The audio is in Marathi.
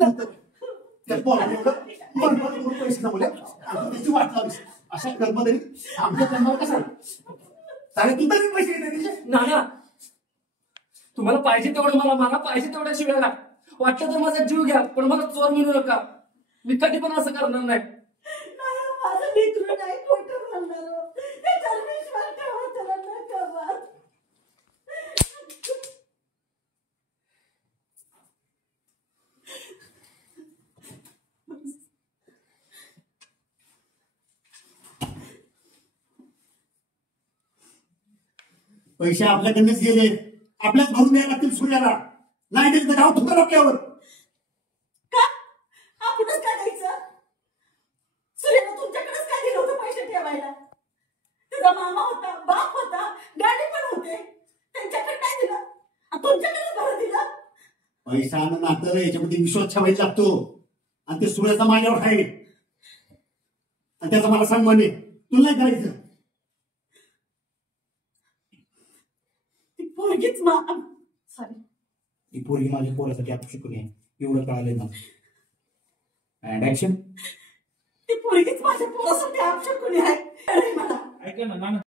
त्या पोराने एवढं मनमानी करून पैसे जमवले आणि त्याची वाट लावलीस. अशा कर्मचारी आमच्या जन्मावर कसा सारे तू तरी पैसे घेते त्याचे. नाना तुम्हाला पाहिजे तेवढं मला पाहिजे तेवढ्या शिव्या वाटलं तर माझा जीव घ्या, पण मला चोर म्हणू नका. मी कधी पण असं करणार नाही. माझं लेकरू नाही खोटं बोलणार. त्याच्यावर विश्वास ठेवा, त्याला नका मार. पैसे आपल्याकडनंच गेले, आपल्याच भरून द्यायला लागतील सूर्याला. नाही दिले तर गाव थुकर आपल्यावर. का आपणच काय द्यायचं? सूर्याला तुमच्याकडेच काय दिलं होतं पैसे ठेवायला? तुझा मामा होता, बाप होता, डॅडी पण होते, त्यांच्याकडे काय दिलं? तुमच्याकडे बरं दिलं. पैसा आणि नातं याच्यामध्ये विश्वास ठेवायला लागतो, आणि ते सूर्याचा माझ्यावर आहे, आणि त्याचा मला सन्मान आहे. तुला नाही करायचं. पोरगीच सॉरी, ती पोरगी माझ्या पोरासाठी अपेक्षित आहे, एवढं कळालंय ना. And action. ती पोरगीच माझ्या पोरासाठी अपेक्षित आहे मला. ऐका ना नाना.